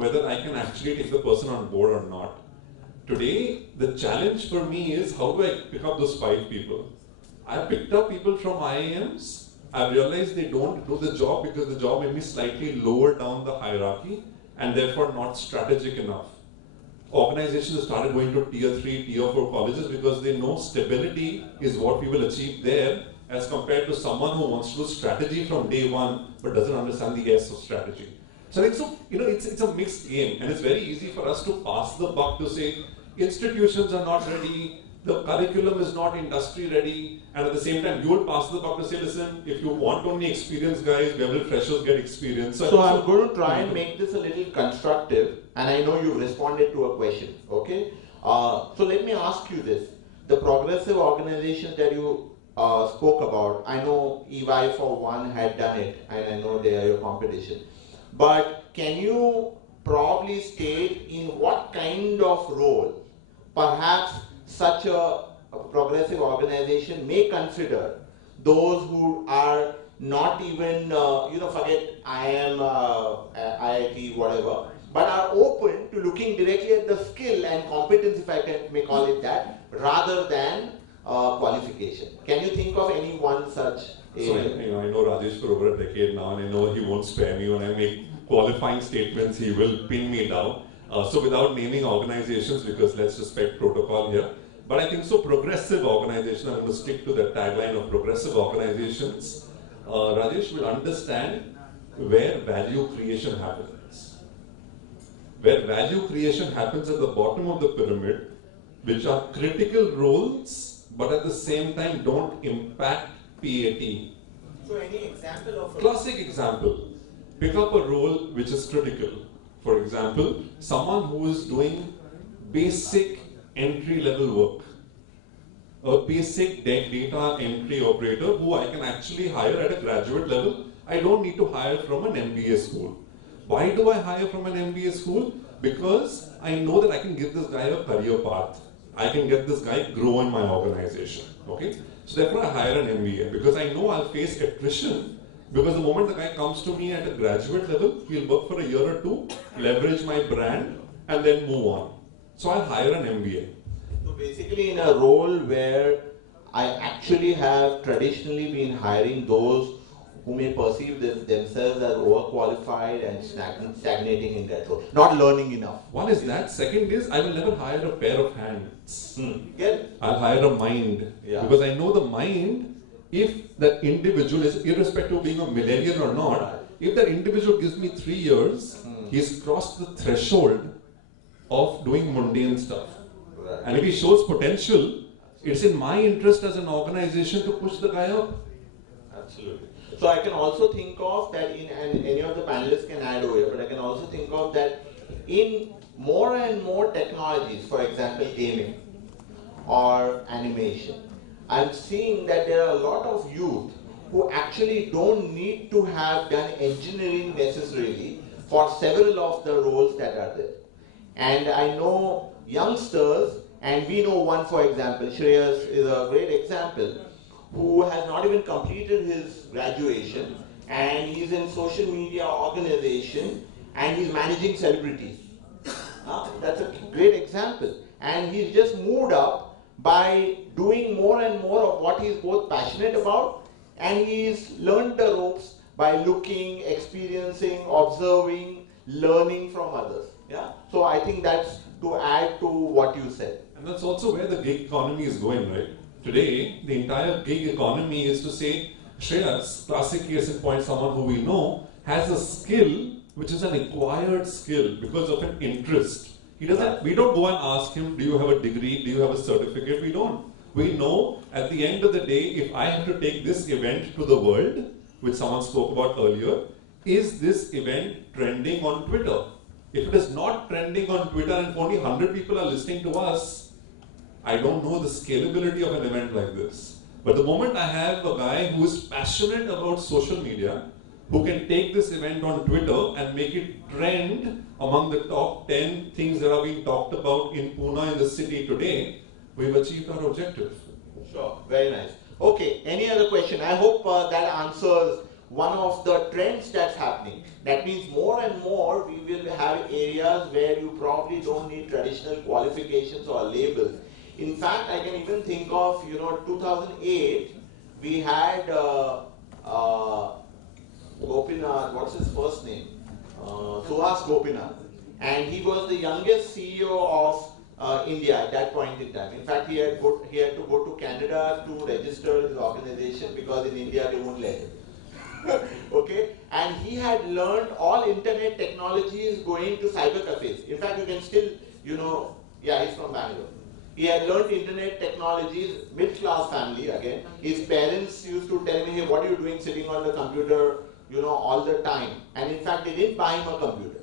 whether I can actually take the person on board or not. Today, the challenge for me is how do I pick up those 5 people? I picked up people from IIMs. I've realized they don't do the job because the job may be slightly lower down the hierarchy and therefore not strategic enough. Organizations have started going to tier 3, tier 4 colleges because they know stability is what we will achieve there as compared to someone who wants to do strategy from day one but doesn't understand the S of strategy. So I think it's a mixed game, and it's very easy for us to pass the buck to say institutions are not ready, the curriculum is not industry ready, and at the same time you will pass the buck to say, listen, if you want only experienced guys, where will freshers get experience? So I'm going to try and make this a little constructive, and I know you've responded to a question, okay? So let me ask you this. The progressive organizations that you spoke about, I know EY for one had done it, and I know they are your competition. But can you probably state in what kind of role perhaps such a progressive organization may consider those who are not even, forget I am IIT, whatever, but are open to looking directly at the skill and competence, if I may call it that, rather than qualification. Can you think of any one such area? So I know Rajesh for over a decade now, and I know he won't spare me when I make qualifying statements. He will pin me down. So without naming organizations, because let's respect protocol here. But I think so progressive organization, I'm going to stick to the tagline of progressive organizations. Rajesh will understand where value creation happens. Where value creation happens at the bottom of the pyramid, which are critical roles, but at the same time don't impact PAT. So any example of a classic example, pick up a role which is critical. For example, someone who is doing basic entry-level work, a basic data entry operator who I can actually hire at a graduate level. I don't need to hire from an MBA school. Why do I hire from an MBA school? Because I know that I can give this guy a career path. I can get this guy grow in my organization. Okay? So therefore I hire an MBA because I know I'll face attrition. Because the moment the guy comes to me at a graduate level, he'll work for a year or two, leverage my brand, and then move on. So I'll hire an MBA. So basically in a role where I actually have traditionally been hiring those who may perceive themselves as overqualified and stagnating in that role, not learning enough. One is that. Second is, I will never hire a pair of hands. Yeah. I'll hire a mind. Yeah. Because I know the mind, if that individual is, irrespective of being a millennial or not, if that individual gives me 3 years, he's crossed the threshold of doing mundane stuff. Right. And if he shows potential, it's in my interest as an organization to push the guy up. Absolutely. So I can also think of that and any of the panelists can add over here, but I can also think of that in more and more technologies, for example, gaming or animation, I'm seeing that there are a lot of youth who actually don't need to have done engineering necessarily for several of the roles that are there. And I know youngsters, and we know one, for example, Shreyas is a great example, who has not even completed his graduation, and he's in social media organization, and he's managing celebrities. That's a great example. And he's just moved up by doing more and more of what he's both passionate about, and he's learned the ropes by looking, experiencing, observing, learning from others. Yeah. So I think that's to add to what you said. And that's also where the gig economy is going, right? Today, the entire gig economy is to say, Shreyas, classic case in point, someone who we know, has a skill which is an acquired skill because of an interest. He doesn't. We don't go and ask him, do you have a degree, do you have a certificate? We don't. We know at the end of the day, if I have to take this event to the world, which someone spoke about earlier, is this event trending on Twitter? If it is not trending on Twitter and only 100 people are listening to us, I don't know the scalability of an event like this. But the moment I have a guy who is passionate about social media, who can take this event on Twitter and make it trend among the top 10 things that are being talked about in Pune, in the city today, we've achieved our objective. Sure, very nice. Okay, any other question? I hope that answers one of the trends that's happening. That means more and more we will have areas where you probably don't need traditional qualifications or labels. In fact, I can even think of, 2008, we had Gopinath, what's his first name? Suhas Gopinath. And he was the youngest CEO of India at that point in time. In fact, he had to go to Canada to register his organization because in India they won't let him. Okay, and he had learned all internet technologies going to cyber cafes. In fact, you can still, yeah, he's from Bangalore. He had learned internet technologies, mid-class family again. His parents used to tell me, hey, what are you doing sitting on the computer, all the time? And in fact, they didn't buy him a computer.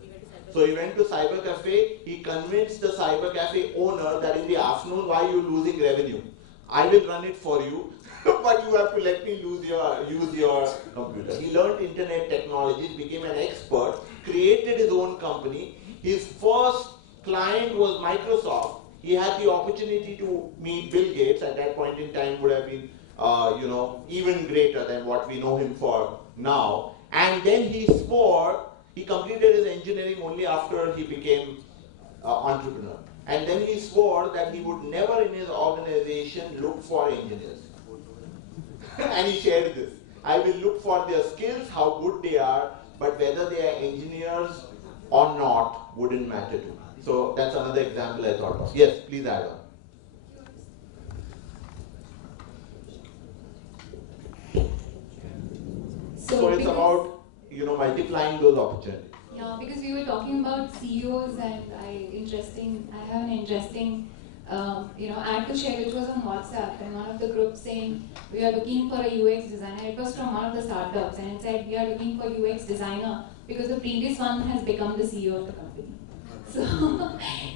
So he went to cyber cafe. He convinced the cyber cafe owner that in the afternoon, why are you losing revenue? I will run it for you, but you have to let me use your computer. He learned internet technologies, became an expert, created his own company. His first client was Microsoft. He had the opportunity to meet Bill Gates. At that point in time, would have been, even greater than what we know him for now. And then he swore. He completed his engineering only after he became entrepreneur. And then he swore that he would never in his organization look for engineers. And he shared this. I will look for their skills, how good they are, but whether they are engineers or not wouldn't matter to me. So that's another example I thought of. Yes, please add on. So it's about multiplying those opportunities. Yeah, because we were talking about CEOs, and I have an interesting ad to share, which was on WhatsApp, and one of the groups saying we are looking for a UX designer. It was from one of the startups, and it said we are looking for UX designer because the previous one has become the CEO of the company. So,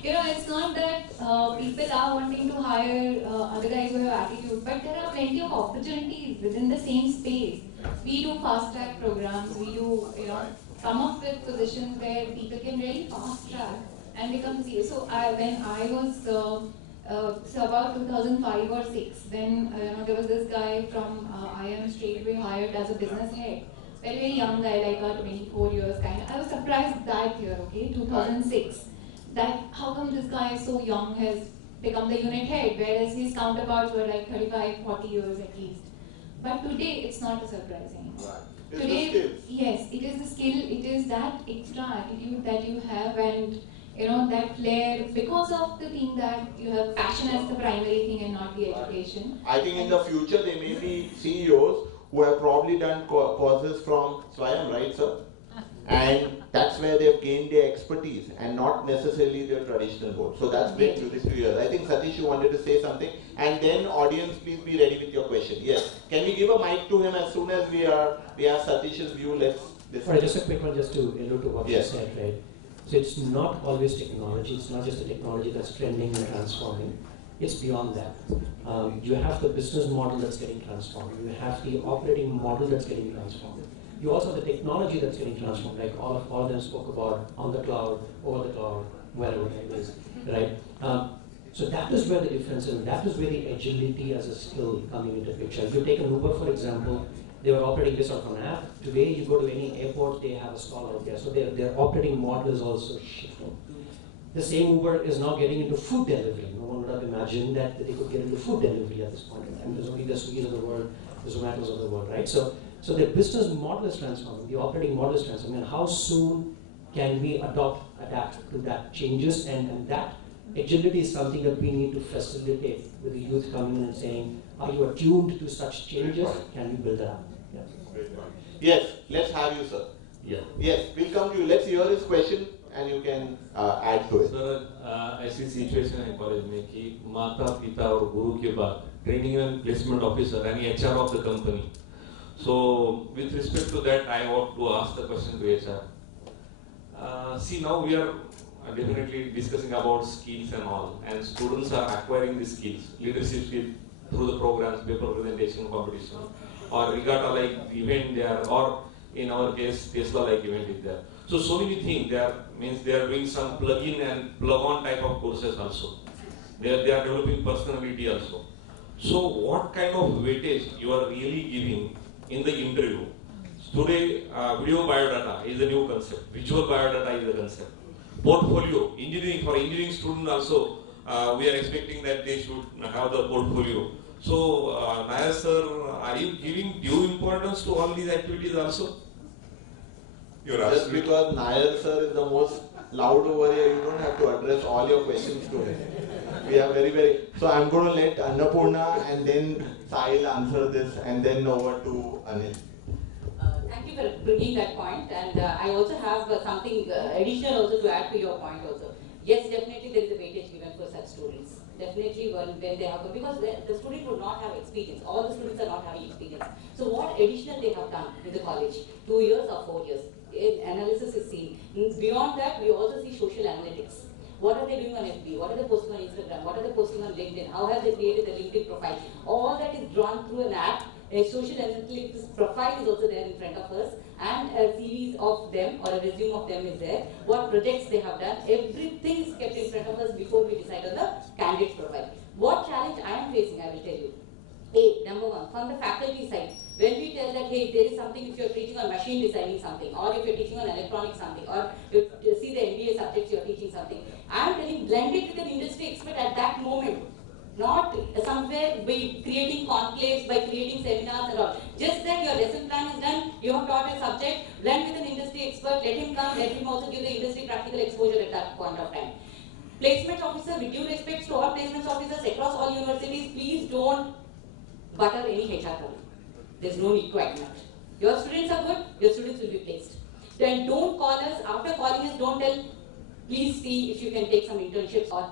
it's not that people are wanting to hire other guys who have attitude, but there are plenty of opportunities within the same space. We do fast track programs, we do, come up with positions where people can really fast track and become CEO. So when I was, so about 2005 or 6, then there was this guy from IM straightway hired as a business head. Very, very young guy, like 24 years kind of. I was surprised that year, 2006, that how come this guy so young has become the unit head, whereas his counterparts were like 35, 40 years at least. But today, it's not a surprise anymore. Right. Today, yes, it is the skill, it is that extra attitude that you have, and that flair, because of the thing that you have passion as the primary thing and not the education. I think in the future there may be CEOs who have probably done courses from Swayam, right, sir? And that's where they've gained their expertise and not necessarily their traditional board. So that's great to hear. I think Satish, you wanted to say something, and then audience, please be ready with your question. Yes, can we give a mic to him as soon as we have Satish's view? Let's discuss. Right, just a quick one, just to allude to what you said, right? So it's not always technology. It's not just the technology that's trending and transforming. It's beyond that. You have the business model that's getting transformed. You have the operating model that's getting transformed. You also have the technology that's getting transformed, like all of them spoke about on the cloud, over the cloud, wherever it is, right? So that is where the difference is. That is where the agility as a skill coming into the picture. If you take an Uber, for example, they were operating based on an app. Today, you go to any airport, they have a stall out there. So their operating model is also shifting. The same Uber is now getting into food delivery. No one would have imagined that they could get into food delivery at this point in time. There's only the Swiggies of the world, the Zomatos of the world, right? So the business model is transforming, the operating model is transforming, and how soon can we adapt to that changes, and that agility is something that we need to facilitate with the youth coming in and saying, are you attuned to such changes? Can you build that up? Yeah. Yes, let's have you, sir. Yeah. Yes, we'll come to you. Let's hear this question and you can add to it. Sir, ऐसी situation है college में कि माता पिता और गुरु के बाद training and placement officer यानी HR of the company. So with respect to that, I want to ask the question to HR. See, now we are definitely discussing about skills and all, and students are acquiring the skills, leadership skills through the programs, paper presentation, competition, or regatta like event there, or in our case, Tesla like event is there. So many things there means they are doing some plug-in and plug-on type of courses also. They are developing personality also. So what kind of weightage you are really giving in the interview Today, video biodata is a new concept. Visual biodata is a concept. Portfolio, engineering, for engineering students also, we are expecting that they should have the portfolio. So, Nayar sir, are you giving due importance to all these activities also? Just because Nayar sir is the most loud over here, you don't have to address all your questions to him. We are very. So I'm going to let Annapurna and then Sahil answer this and then over to Anil. Thank you for bringing that point, and I also have something additional also to add to your point also. Yes, definitely there is a weightage given for such students. Definitely when they have, because the student would not have experience. All the students are not having experience. So what additional they have done in the college, 2 years or 4 years, analysis is seen. Beyond that, we also see social analytics. What are they doing on FB? What are they posting on Instagram? What are they posting on LinkedIn? How have they created a LinkedIn profile? All that is drawn through an app. A social analytics profile is also there in front of us, and a series of them or a resume of them is there. What projects they have done, everything is kept in front of us before we decide on the candidate profile. What challenge I am facing, I will tell you. Number one, from the faculty side, when we tell that, hey, there is something, if you are teaching on machine designing something, or if you are teaching on electronics something, or if you see the MBA subjects you are teaching something, I am telling, blend it with an industry expert at that moment. Not somewhere by creating conclaves, by creating seminars and all. Just that your lesson plan is done, you have taught a subject, blend with an industry expert, let him come, let him also give the industry practical exposure at that point of time. Placement officer, with due respect to all placement officers across all universities, please don't butter any HR problem. There's no need to acknowledge. Your students are good, your students will be placed. Then don't call us, after calling us, don't tell, please see if you can take some internships or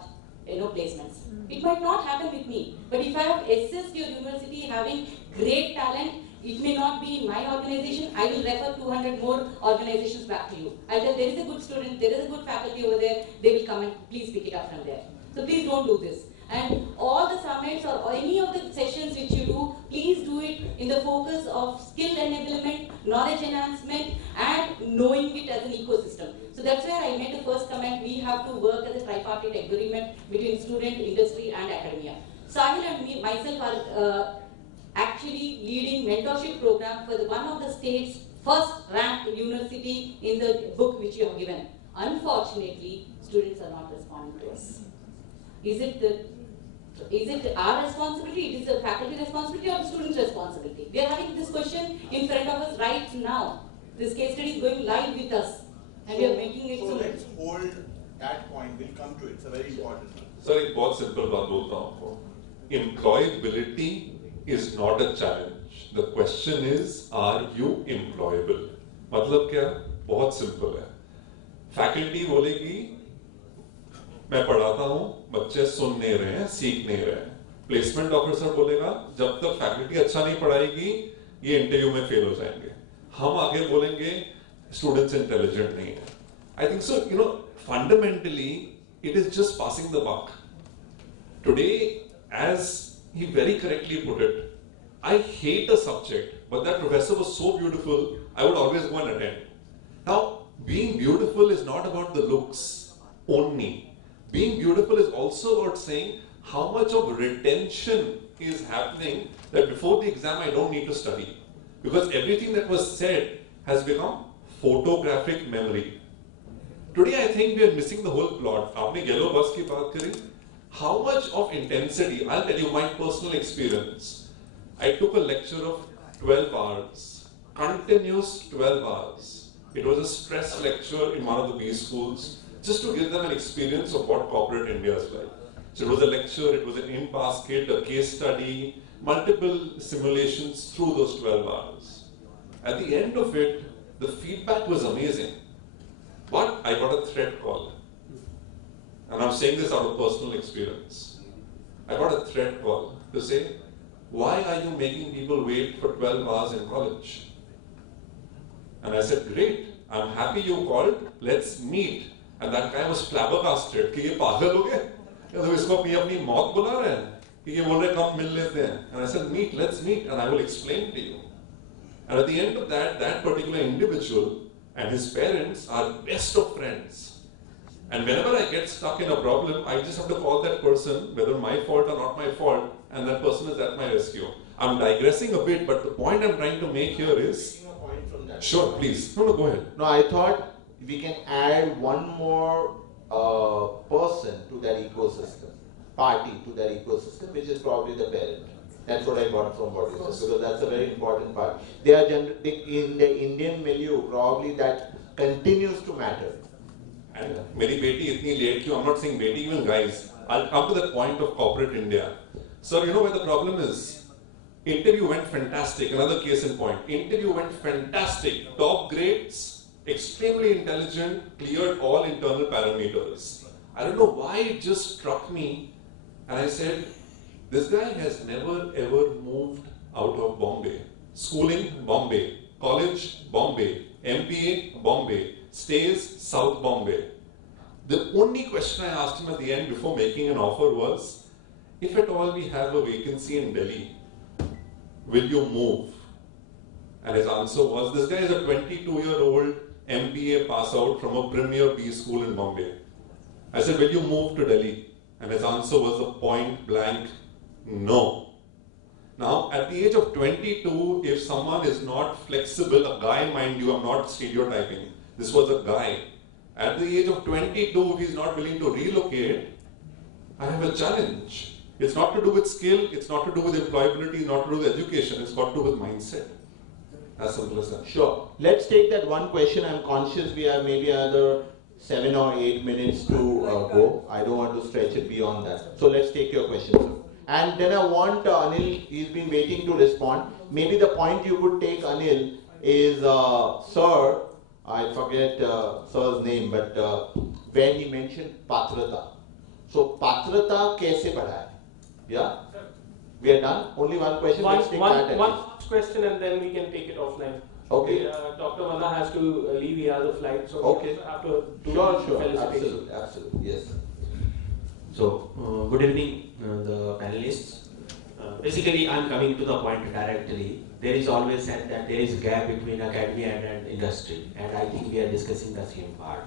placements. It might not happen with me, but if I have assessed your university having great talent, it may not be in my organization, I will refer 200 more organizations back to you. I tell, there is a good student, there is a good faculty over there, they will come and please pick it up from there. So please don't do this. And all the summits or any of the sessions which you do, please do it in the focus of skill enablement, knowledge enhancement, and knowing it as an ecosystem. So that's where I made the first comment, we have to work as a tripartite agreement between student, industry, and academia. Sahil and myself are actually leading mentorship program for one of the state's first ranked university in the book which you have given. Unfortunately, students are not responding to us. Is it our responsibility, it is the faculty responsibility, or the student's responsibility? We are having this question in front of us right now. This case study is going live with us, and we are making it so let's hold that point, we'll come to it, it's a very important one. Sir, एक बहुत simple बात बोलता हूँ आपको. Employability is not a challenge. The question is, are you employable? मतलब क्या? बहुत simple है. Faculty बोलेगी, मैं पढ़ाता हूँ, बच्चे सुन नहीं रहे हैं, सीख नहीं रहे हैं. प्लेसमेंट ऑफिसर बोलेगा, जब तक फैकल्टी अच्छा नहीं पढ़ाएगी, ये इंटरव्यू में फेल हो जाएंगे. हम आगे बोलेंगे, स्टूडेंट्स इंटेलिजेंट नहीं है. I think so, fundamentally, it is just passing the buck. Today, as he very correctly put it, I hate a subject, but that professor was so beautiful, I would always go and attend. Now, being beautiful is not about the looks only. Being beautiful is also about saying how much of retention is happening that before the exam I don't need to study. Because everything that was said has become photographic memory. Today I think we are missing the whole plot. Aapne yellow bus ki baat kari. How much of intensity, I'll tell you my personal experience. I took a lecture of 12 hours, continuous 12 hours. It was a stress lecture in one of the B schools, just to give them an experience of what corporate India is like. So it was a lecture, it was an in-basket, a case study, multiple simulations through those 12 hours. At the end of it, the feedback was amazing. But I got a threat call. And I'm saying this out of personal experience. I got a threat call to say, why are you making people wait for 12 hours in college? And I said, great, I'm happy you called, let's meet. And that guy was flabbergasted कि ये पागल हो गए या तो इसको अपनी मौत बुला रहे हैं कि ये बोल रहे कब मिल लेते हैं. And I said, let's meet, and I will explain to you. And at the end of that, that particular individual and his parents are best of friends. And whenever I get stuck in a problem, I just have to call that person, whether my fault or not my fault, and that person is at my rescue. I'm digressing a bit, but the point I'm trying to make here is... Taking a point from that. Sure, please. No, go ahead. No, I thought we can add one more person to that ecosystem, party to that ecosystem, which is probably the parent. That's what I got from what you said, because that's a very important part. They are in the Indian milieu, probably that continues to matter. And Meri beti itni late kyun? I'm not saying beti, even guys. I'll come to the point of corporate India. Sir, you know where the problem is? Interview went fantastic. Another case in point. Interview went fantastic. Top grades, extremely intelligent, cleared all internal parameters. I don't know why it just struck me, and I said, this guy has never ever moved out of Bombay. Schooling, Bombay. College, Bombay. MBA, Bombay. Stays, South Bombay. The only question I asked him at the end before making an offer was, if at all we have a vacancy in Delhi, will you move? And his answer was, this guy is a 22-year-old MBA pass out from a premier B school in Bombay. I said, will you move to Delhi? And his answer was a point blank, no. Now, at the age of 22, if someone is not flexible, a guy, mind you, I'm not stereotyping, this was a guy. At the age of 22, if he's not willing to relocate, I have a challenge. It's not to do with skill, it's not to do with employability, not to do with education, it's got to do with mindset. As simple as that. Sure. Let's take that one question. I'm conscious we have maybe another 7 or 8 minutes to go. I don't want to stretch it beyond that. So let's take your question, sir. And then I want Anil, he's been waiting to respond. Maybe the point you could take, Anil, is sir, I forget sir's name, but when he mentioned Patrata. So Patrata kaise padhai? Yeah? We are done? Only one question? One question and then we can take it offline. Okay. Dr. Vanna has to leave, he has a flight, so okay. we have to do Sure, absolutely, yes. So, good evening, the panelists. Basically, I'm coming to the point directly. There is always said that there is a gap between academia and industry, and I think we are discussing the same part.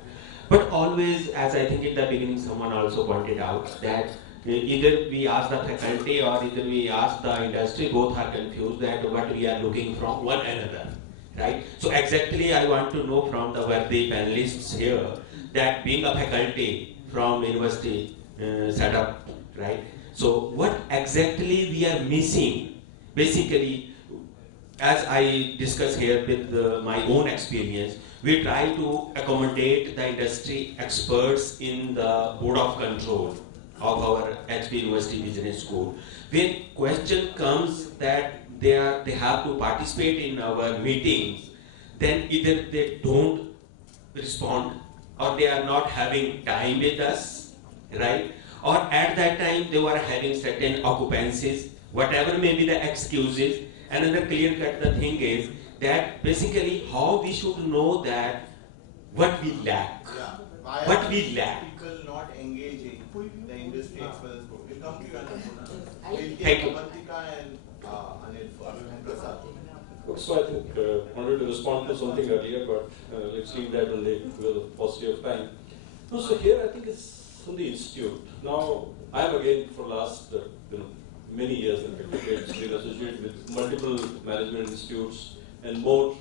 But always, as I think in the beginning, someone also pointed out that either we ask the faculty or either we ask the industry, both are confused that what we are looking from one another, right? So exactly I want to know from the worthy panelists here that being a faculty from university setup, right? So what exactly we are missing? Basically, as I discuss here with my own experience, we try to accommodate the industry experts in the board of control of our HP University Business School. When question comes that they have to participate in our meetings, then either they don't respond or they are not having time with us, right? Or at that time they were having certain occupancies, whatever may be the excuses. Another clear cut the thing is that basically how we should know that what we lack. Yeah. What we lack. People not engaging the industry experts. We'll come to you, Annapurna. We'll Thank take you. Awantika and Anil and Prasad. So I think I wanted to respond to something earlier, but let's leave that on the paucity of time. No, so here I think it's from the institute. Now I am again for last many years in fact, been associated with multiple management institutes and more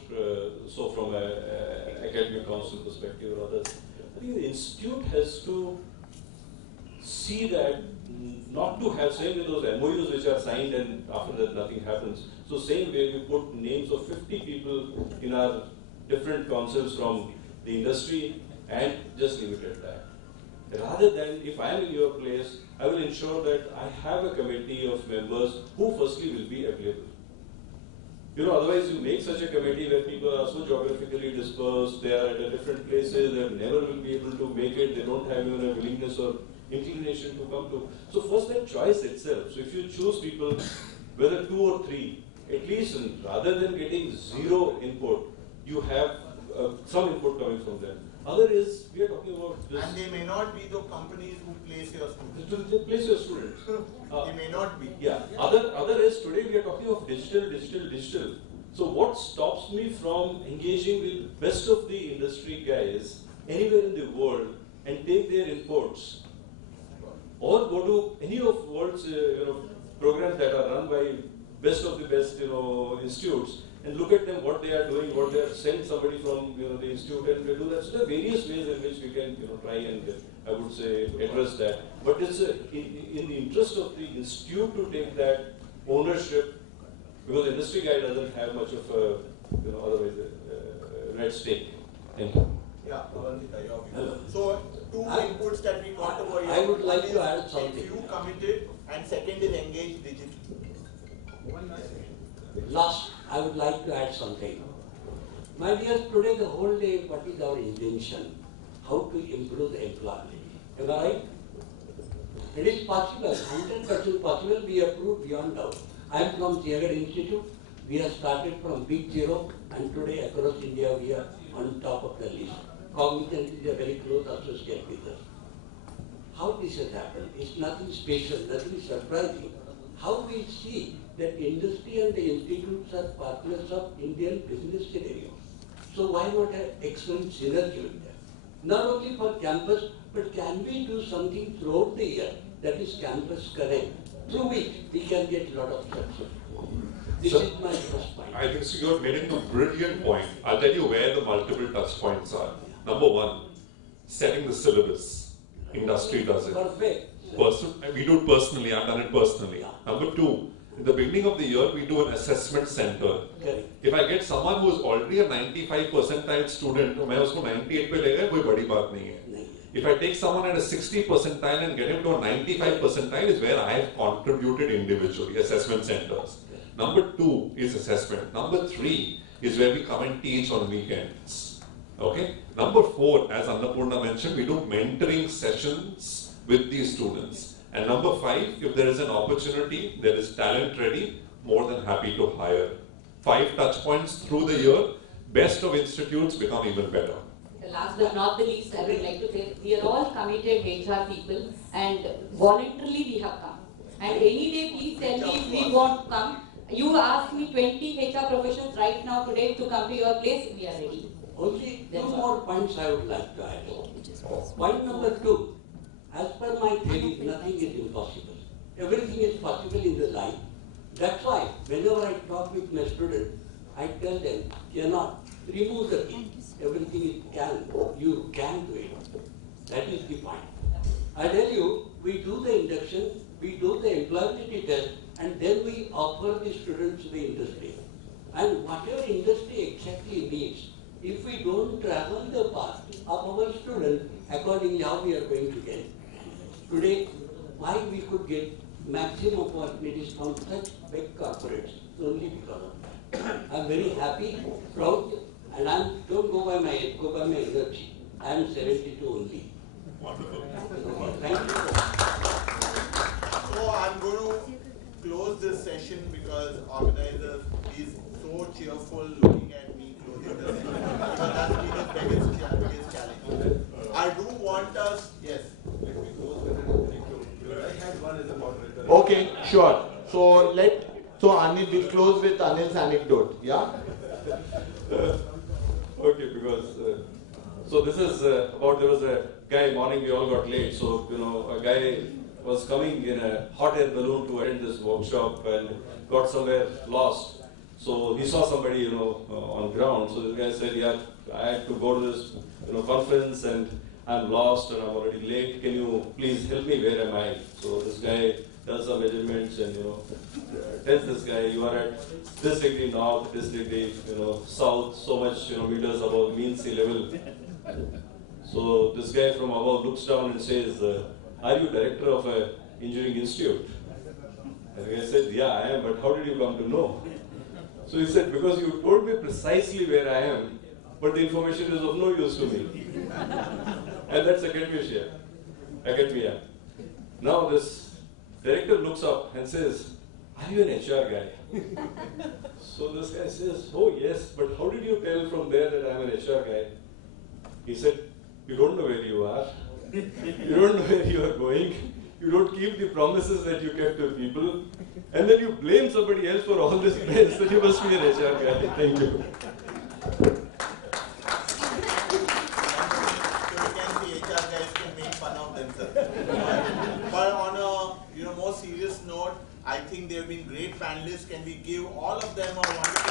so from an academic council perspective or others. I think the institute has to see that not to have same with those MOUs which are signed and after that nothing happens. So same way we put names of 50 people in our different councils from the industry and just leave it at that. Rather than if I am in your place, I will ensure that I have a committee of members who firstly will be available. Otherwise you make such a committee where people are so geographically dispersed, they are at different places, they never will be able to make it, they don't have even a willingness or inclination to come to. So first that choice itself. So if you choose people, whether 2 or 3, at least rather than getting zero input, you have some input coming from them. Other is, we are talking about this. And they may not be the companies who place your students. They place your students. They may not be. Yeah. Other is, today we are talking of digital. So what stops me from engaging with best of the industry guys anywhere in the world and take their inputs, or go to any of world's programs that are run by best of the best institutes and look at them, what they are doing, what they are, send somebody from the institute and they do that. So there are various ways in which we can try and I would say address that. But it's in the interest of the institute to take that ownership, because the industry guy doesn't have much of a otherwise red stake. Thank you. Yeah, Awantika, your view. So two inputs that we got over here. I would like to add something. You committed, and second is engage digitally. Last, I would like to add something. My dears, today the whole day, what is our intention? How to improve the employability. Am I right? It is possible, 100% possible. We have proved beyond doubt. I am from Jagat Institute. We have started from big zero, and today across India we are on top of the list. Cognizant is a very close associate with us. How this has happened? It's nothing special, nothing surprising. How we see that industry and the institutes are partners of Indian business scenario. So why not have excellent synergy with them? Not only for campus, but can we do something throughout the year that is campus connect, through which we can get a lot of success. This is my first point. I think so you have made it a brilliant point. I'll tell you where the multiple touch points are. Number one, setting the syllabus. Industry does it. Perfect. We do it personally. I've done it personally. Number two, in the beginning of the year, we do an assessment center. Correct. If I get someone who is already a 95 percentile student, तो मैं उसको 98 पे ले गया, कोई बड़ी बात नहीं है. If I take someone at a 60 percentile and get him to a 95 percentile, is where I have contributed individually. Assessment centers. Number two is assessment. Number three is where we come and teach on weekends. Okay. Number four, as Annapurna mentioned, we do mentoring sessions with these students. And number five, if there is an opportunity, there is talent ready, more than happy to hire. 5 touch points through the year, best of institutes become even better. Last but not the least, I would like to say, we are all committed HR people and voluntarily we have come. And any day, please tell me if we want to come. You ask me 20 HR professionals right now today to come to your place, we are ready. Only two more points I would like to add. Point number 2, as per my theory, nothing is impossible. Everything is possible in the life. That's why whenever I talk with my students, I tell them, cannot remove the key. Everything is can. You can do it. That is the point. I tell you, we do the induction, we do the employability test, and then we offer the students to the industry. And whatever industry exactly needs, if we don't travel the path of our students, accordingly how we are going to get it. Today, why we could get maximum opportunities from such big corporates, only because of that. I'm very happy, proud, and don't go by my age, go by my energy. I am 72 only. Wonderful. Thank you. So I'm going to close this session because organizer is so cheerful looking at me closing this session. Because that's been his biggest challenge. I do want us, yes. I had one as a moderator. Okay, sure. So Anil, we'll close with Anil's anecdote. Yeah? Okay, because so this is about, there was a guy, morning we all got late, so a guy was coming in a hot air balloon to attend this workshop and got somewhere lost. So he saw somebody on ground. So this guy said, yeah, I had to go to this conference and I'm lost and I'm already late. Can you please help me? Where am I? So this guy does some measurements and tells this guy, you are at this degree north, this degree south, so much meters above mean sea level. So this guy from above looks down and says, are you director of an engineering institute? And the guy said, yeah, I am, but how did you come to know? So he said, because you told me precisely where I am, but the information is of no use to me. And that's academia. Now this director looks up and says, are you an HR guy? So this guy says, oh yes, but how did you tell from there that I'm an HR guy? He said, you don't know where you are. You don't know where you are going. You don't keep the promises that you kept to people. And then you blame somebody else for all this mess. So you must be an HR guy. Thank you. But on a more serious note, I think they have been great panelists. Can we give all of them a wonderful